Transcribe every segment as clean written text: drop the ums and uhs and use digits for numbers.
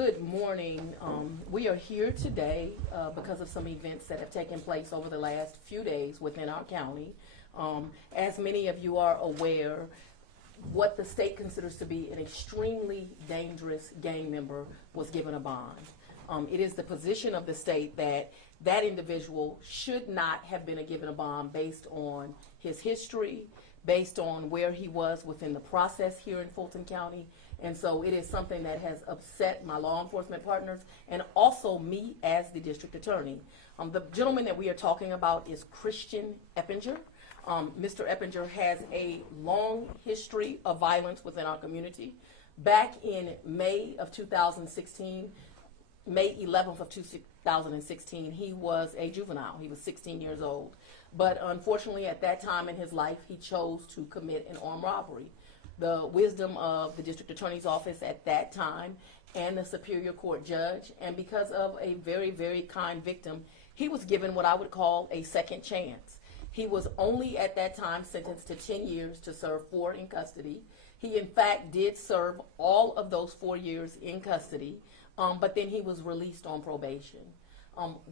Good morning. We are here today because of some events that have taken place over the last few days within our county. As many of you are aware, what the state considers to be an extremely dangerous gang member was given a bond. It is the position of the state that that individual should not have been given a bond based on his history, based on where he was within the process here in Fulton County. And so it is something that has upset my law enforcement partners and also me as the district attorney. The gentleman that we are talking about is Christian Eppinger. Mr. Eppinger has a long history of violence within our community. Back in May of 2016, May 11th of 2016, he was a juvenile. He was 16 years old. But unfortunately, at that time in his life, he chose to commit an armed robbery. The wisdom of the district attorney's office at that time and the Superior Court judge, and because of a very, very kind victim, he was given what I would call a second chance. He was only at that time sentenced to 10 years to serve 4 in custody. He in fact did serve all of those 4 years in custody, but then he was released on probation.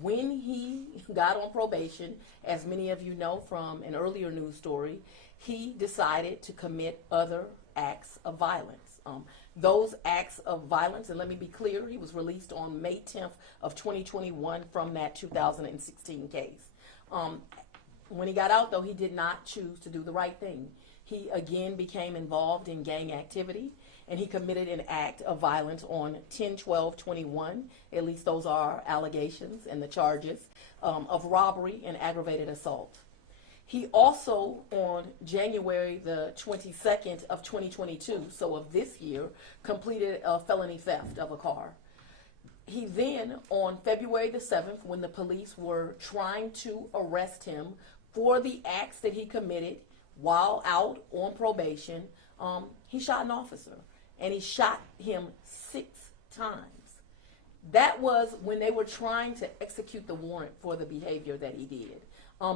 When he got on probation, as many of you know from an earlier news story, he decided to commit other acts of violence. Those acts of violence, and let me be clear, he was released on May 10th of 2021 from that 2016 case. When he got out, though, he did not choose to do the right thing. He again became involved in gang activity, and he committed an act of violence on 10/12/21. At least those are our allegations and the charges of robbery and aggravated assault. He also, on January the 22nd of 2022, so of this year, completed a felony theft of a car. He then, on February the 7th, when the police were trying to arrest him for the acts that he committed while out on probation, he shot an officer, and he shot him 6 times. That was when they were trying to execute the warrant for the behavior that he did.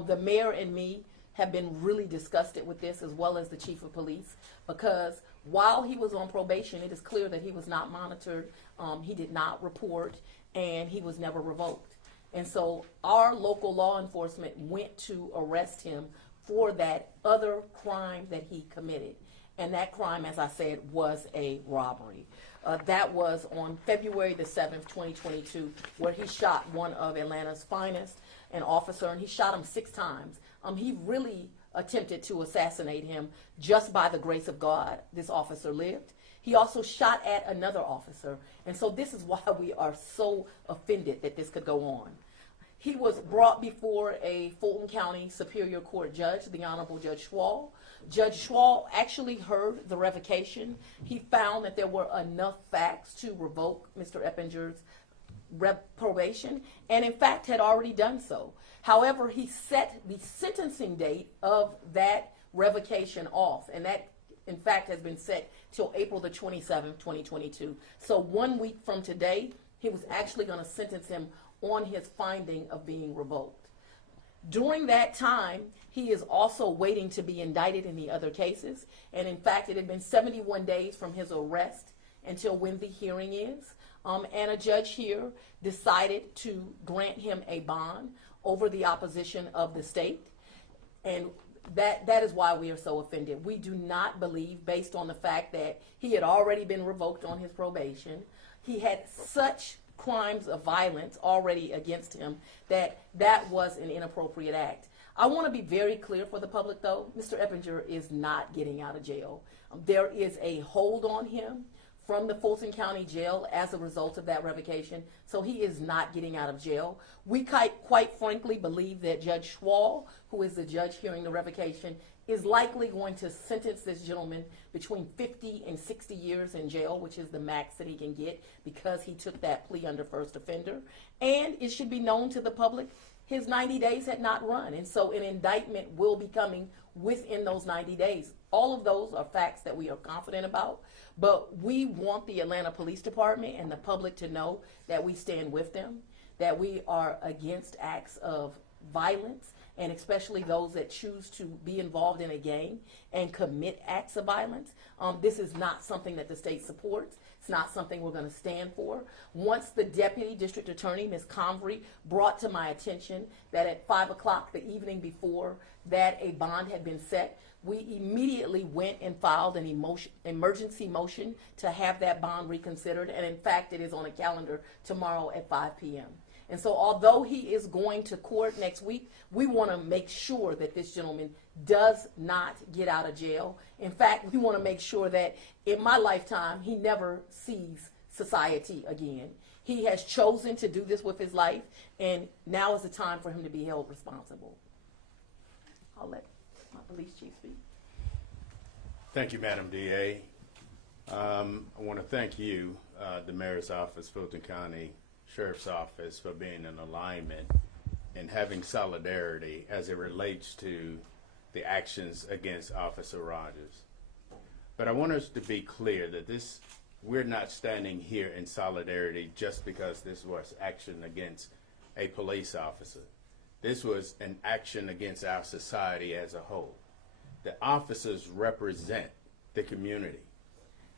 The mayor and me have been really disgusted with this, as well as the chief of police, because while he was on probation, it is clear that he was not monitored, he did not report, and he was never revoked. And so our local law enforcement went to arrest him for that other crime that he committed. And that crime, as I said, was a robbery. That was on February the 7th, 2022, where he shot one of Atlanta's finest, an officer, and he shot him 6 times. He really attempted to assassinate him. Just by the grace of God, this officer lived. He also shot at another officer. And so this is why we are so offended that this could go on. He was brought before a Fulton County Superior Court judge, the Honorable Judge Schwall. Judge Schwall actually heard the revocation. He found that there were enough facts to revoke Mr. Eppinger's probation, and in fact had already done so. However, he set the sentencing date of that revocation off, and that in fact has been set till April the 27th, 2022. So 1 week from today, he was actually going to sentence him on his finding of being revoked. During that time, he is also waiting to be indicted in the other cases, and in fact it had been 71 days from his arrest until when the hearing is, and a judge here decided to grant him a bond over the opposition of the state, and that is why we are so offended. We do not believe, based on the fact that he had already been revoked on his probation, he had such crimes of violence already against him, that was an inappropriate act. I want to be very clear for the public, though. Mr. Eppinger is not getting out of jail. There is a hold on him from the Fulton County Jail as a result of that revocation, so he is not getting out of jail. We quite frankly believe that Judge Schwall, who is the judge hearing the revocation, is likely going to sentence this gentleman between 50 and 60 years in jail, which is the max that he can get because he took that plea under first offender. And it should be known to the public, his 90 days had not run, and so an indictment will be coming within those 90 days. All of those are facts that we are confident about, but we want the Atlanta Police Department and the public to know that we stand with them, that we are against acts of violence, and especially those that choose to be involved in a gang and commit acts of violence. This is not something that the state supports. It's not something we're going to stand for. Once the Deputy District Attorney, Ms. Convery, brought to my attention that at 5 o'clock the evening before that a bond had been set, we immediately went and filed an emergency motion to have that bond reconsidered, and in fact it is on a calendar tomorrow at 5 p.m. And so although he is going to court next week, we want to make sure that this gentleman does not get out of jail. In fact, we want to make sure that in my lifetime, he never sees society again. He has chosen to do this with his life, and now is the time for him to be held responsible. I'll let my police chief speak. Thank you, Madam DA. I want to thank you, the Mayor's Office, Fulton County Sheriff's Office, for being in alignment and having solidarity as it relates to the actions against Officer Rogers. But I want us to be clear that we're not standing here in solidarity just because this was action against a police officer. This was an action against our society as a whole. The officers represent the community.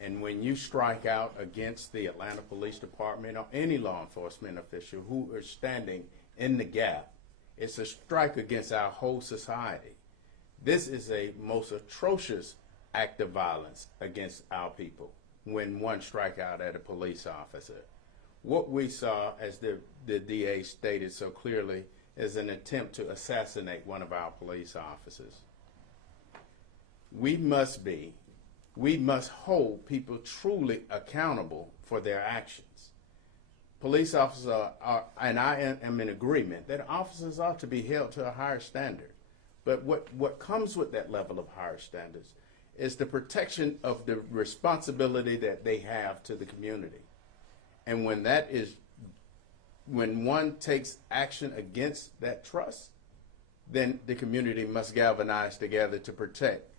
And when you strike out against the Atlanta Police Department or any law enforcement official who are standing in the gap, it's a strike against our whole society. This is a most atrocious act of violence against our people when one strike out at a police officer. What we saw, as the DA stated so clearly, is an attempt to assassinate one of our police officers. We must hold people truly accountable for their actions. Police officers are, and I am in agreement, that officers ought to be held to a higher standard. But what comes with that level of higher standards is the protection of the responsibility that they have to the community. And when one takes action against that trust, then the community must galvanize together to protect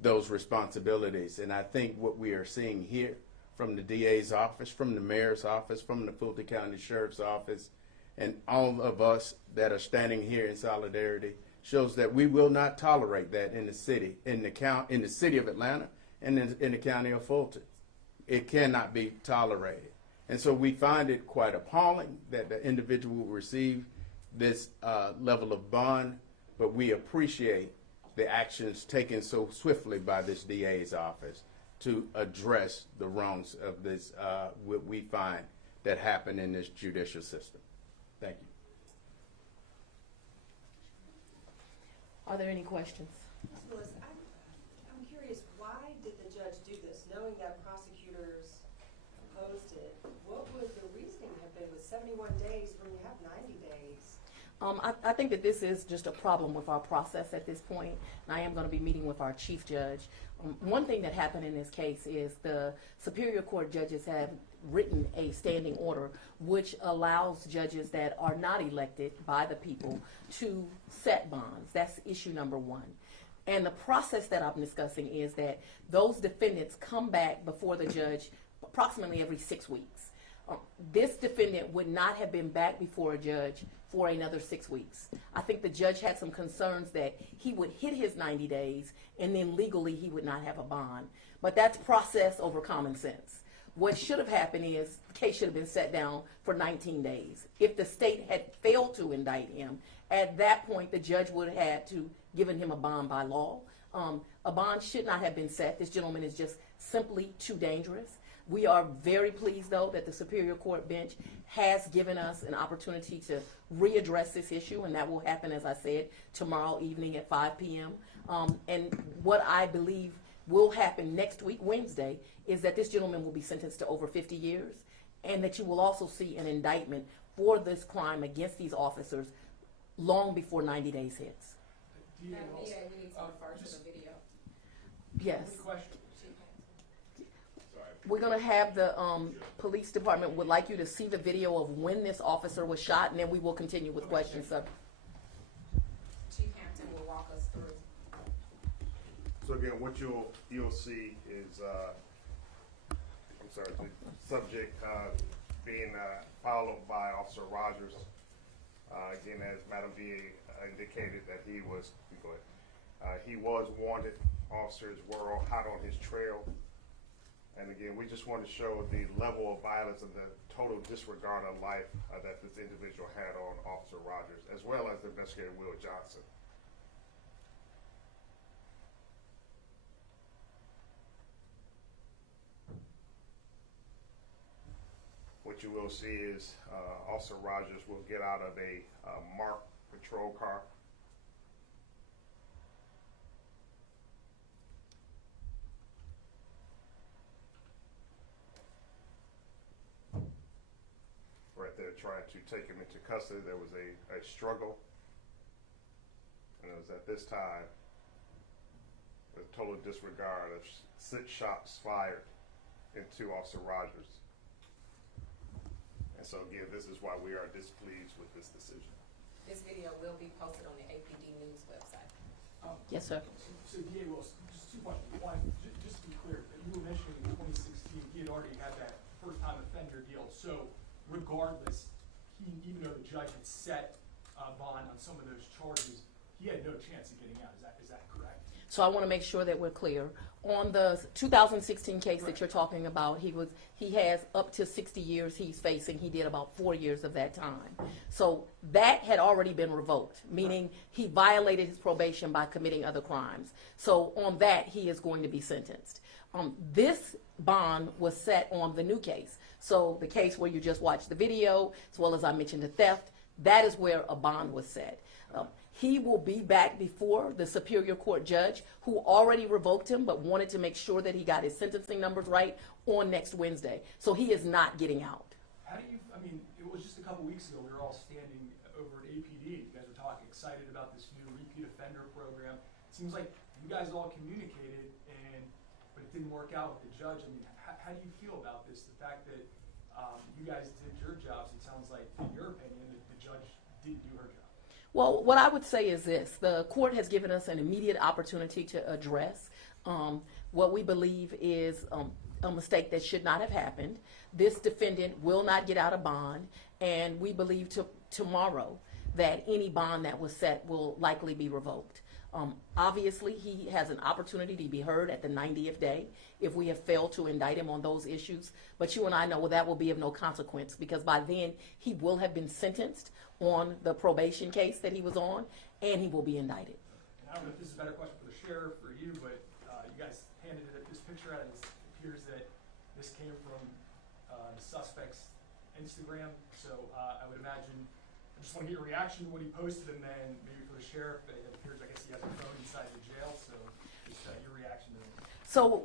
those responsibilities. And I think what we are seeing here from the DA's office, from the Mayor's office, from the Fulton County Sheriff's Office, and all of us that are standing here in solidarity shows that we will not tolerate that in the city, in the city of Atlanta, and in the county of Fulton. It cannot be tolerated. And so we find it quite appalling that the individual will receive this level of bond, but we appreciate the actions taken so swiftly by this DA's office to address the wrongs of this, what we find that happen in this judicial system. Thank you. Are there any questions? Ms. Lewis, I'm curious, why did the judge do this, knowing that prosecutors opposed it? What would the reasoning have been with 71 days when you have 90 days? I think that this is just a problem with our process at this point, and I am going to be meeting with our chief judge. One thing that happened in this case is the Superior Court judges have written a standing order which allows judges that are not elected by the people to set bonds. That's issue number one. And the process that I'm discussing is that those defendants come back before the judge approximately every 6 weeks. This defendant would not have been back before a judge for another 6 weeks. I think the judge had some concerns that he would hit his 90 days and then legally he would not have a bond. But that's process over common sense. What should have happened is the case should have been set down for 19 days. If the state had failed to indict him, at that point the judge would have had to given him a bond by law. A bond should not have been set. This gentleman is just simply too dangerous. We are very pleased, though, that the Superior Court bench has given us an opportunity to readdress this issue, and that will happen, as I said, tomorrow evening at 5 p.m. And what I believe will happen next week, Wednesday, is that this gentleman will be sentenced to over 50 years, and that you will also see an indictment for this crime against these officers long before 90 days hits. We need to refer to the video. Yes. We're going to have the police department would like you to see the video of when this officer was shot, and then we will continue with questions. Chief Hampton will walk us through. So again, what you'll see is, the subject being followed by Officer Rogers. Again, as Madam DA indicated that he was, go ahead. He was wanted. Officers were hot on his trail. And again, we just want to show the level of violence and the total disregard of life that this individual had on Officer Rogers, as well as investigator Will Johnson. What you will see is Officer Rogers will get out of a marked patrol car. Right there, trying to take him into custody. There was a struggle, and it was at this time, with total disregard of 6 shots fired into Officer Rogers. And so again, this is why we are displeased with this decision. This video will be posted on the APD News website. Yes, sir. So DA Wilson, just 2 questions. One, just to be clear, you were mentioning in 2016, he had already had that first-time offender deal. So regardless, even though the judge had set a bond on some of those charges, he had no chance of getting out. Is that correct? So I want to make sure that we're clear. On the 2016 case that you're talking about, he has up to 60 years he's facing. He did about 4 years of that time. So that had already been revoked, meaning he violated his probation by committing other crimes. So on that, he is going to be sentenced. This bond was set on the new case. So the case where you just watched the video, as well as I mentioned the theft, that is where a bond was set. He will be back before the Superior Court judge who already revoked him but wanted to make sure that he got his sentencing numbers right on next Wednesday. So he is not getting out. How do you, I mean, it was just a couple weeks ago, we were all standing over at APD. You guys were talking excited about this new repeat offender program. It seems like you guys all communicated, but it didn't work out with the judge. I mean, how do you feel about this? The fact that you guys did your jobs, it sounds like, in your opinion, that the judge didn't do her job. Well, what I would say is this. The court has given us an immediate opportunity to address what we believe is a mistake that should not have happened. This defendant will not get out of bond, and we believe tomorrow that any bond that was set will likely be revoked. Obviously, he has an opportunity to be heard at the 90th day if we have failed to indict him on those issues. But you and I know that will be of no consequence because by then he will have been sentenced on the probation case that he was on, and he will be indicted. And I don't know if this is a better question for the sheriff or you, but you guys handed it this picture out, and it appears that this came from the suspect's Instagram. So I would imagine, I just want to get your reaction to what he posted, and then maybe for the sheriff, it appears, I guess he has a phone inside the jail, so just your reaction to it. So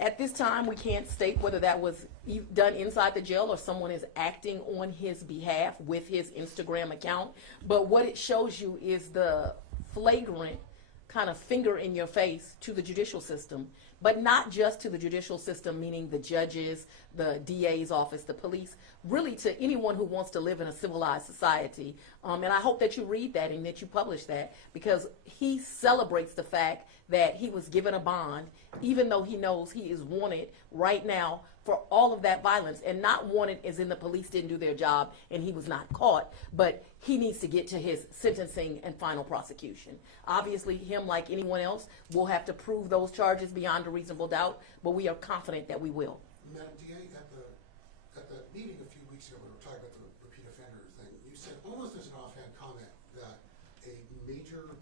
at this time, we can't state whether that was done inside the jail or someone is acting on his behalf with his Instagram account. But what it shows you is the flagrant kind of finger in your face to the judicial system, but not just to the judicial system, meaning the judges, the DA's office, the police, really to anyone who wants to live in a civilized society. And I hope that you read that and that you publish that, because he celebrates the fact that he was given a bond, even though he knows he is wanted right now for all of that violence, and not wanted as in the police didn't do their job and he was not caught, but he needs to get to his sentencing and final prosecution. Obviously, him, like anyone else, will have to prove those charges beyond a reasonable doubt, but we are confident that we will. Madam DA, at the meeting a few weeks ago, when we were talking about the repeat offender thing, you said almost as an offhand comment that a major